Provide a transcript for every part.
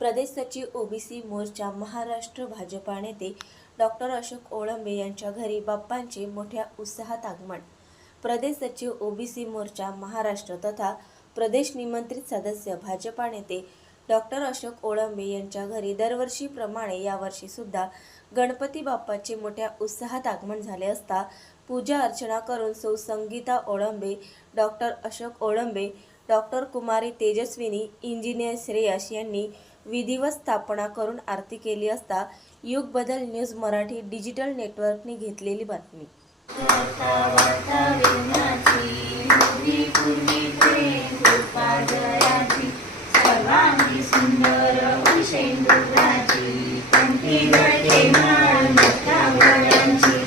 प्रदेश सचिव ओबीसी मोर्चा महाराष्ट्र भाजपा नेते डॉक्टर अशोक ओळंबे यांच्या घरी बाप्पांचे मोठ्या उत्साहात आगमन. प्रदेश सचिव ओबीसी मोर्चा महाराष्ट्र तथा प्रदेश निमंत्रित सदस्य भाजपा नेते डॉक्टर अशोक ओळंबे यांच्या घरी दरवर्षीप्रमाणे यावर्षी सुद्धा गणपती बाप्पाचे मोठ्या उत्साहात आगमन झाले असता पूजा अर्चना करून Sau Sangeeta Olambe doctor Ashok Olambe doctor Kumari Tejaswini engineer Shreyas यांनी विधिवत स्थापना करून आरती केली असता युग बदल न्यूज मराठी डिजिटल नेटवर्कने घेतलेली बातमी. सुंदर शेंदुराची कंठी गळते माळ मोठ्या गळ्यांची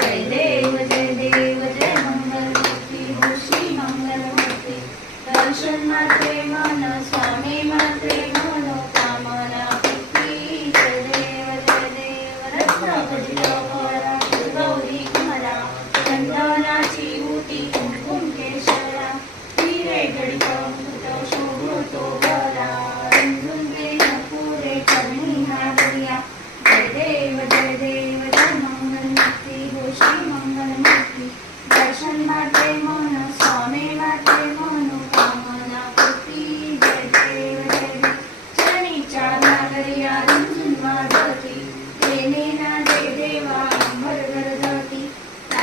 जय देव जय देव जय मंगलमूर्ती ऋषी मंगलमूर्ती दर्शन मात्रे मन स्वामी मात्रे मनोकामना पूर्ती जय देव जय देव रत्नापती गौरा गौरी कुमारा चंदनाची ऊटी कुंकुम केशरा हिरे गडीत मुकुट शोभतो बरा रंजून देन पुरे करणी हा दर्या जय देव जय देव जय मंगलमूर्ती गोष्टी मंगलमूर्ती दर्शन माते मन स्वामी माते मनोकामना पूर्ती जय देव जय देव चरणीच्या नागरिया रंजून वाजती येणे ना जय देवा अंबर गरजती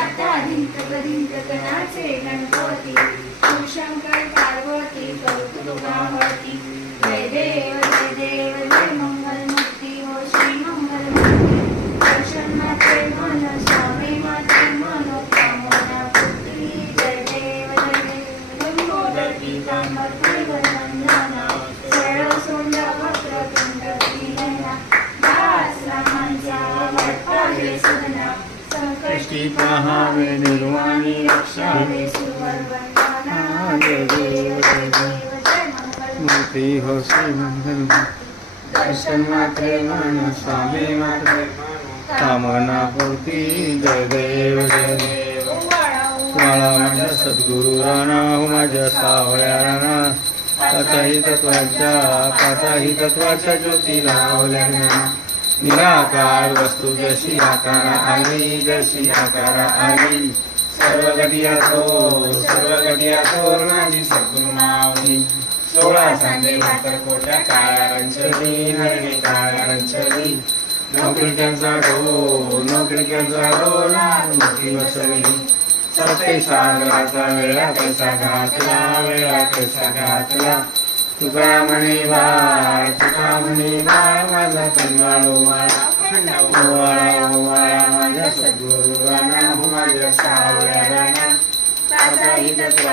आता धिंत धिंत नाचे गणपती शिवशंकर पार्वती कौतुक जय देव जय देव जय मंगलमूर्ती हो श्री मंगलमूर्ती। दर्शन माते मन स्वामी माते मनोकामना पूर्ती। जय देव जय देव लंबोदर पीतांबर परिवर्तनना सरळ सोंड वक्र तुंड नयना दास रामांचा वाटपा हे संकष्टी पहावे निर्वाणी रक्षावे सुवर्वंदना जय देव जय देव। जय मंगल मूर्ती दर्शन मात्रे मन स्वामी मात्रे। कामना पूर्ती जय देव जय देव। माझ्या सद्गुरु राणा माझ्या सावळ्या राणा। पाचाही तत्वाच्या पाचाही तत्वाच्या ज्योती लावल्या निराकार वस्तू जशी आकारा आली जशी आकारा आली। सर्व घटिया तो सर्व घटिया तो माझी सद्गुरु माऊली। सोळा सांगे भाकर कोट्या काळा रंचली हरणे काळा रंचली नोकरीच्या डो नोकरीच्या डोला मोठी बसवली सत्य सागराचा वेळा कसा घातला वेळा कसा घातला? तुका म्हणे बाळ तुका म्हणे बाळ माझा कनवाळो वाळा ओवाळा ओवाळा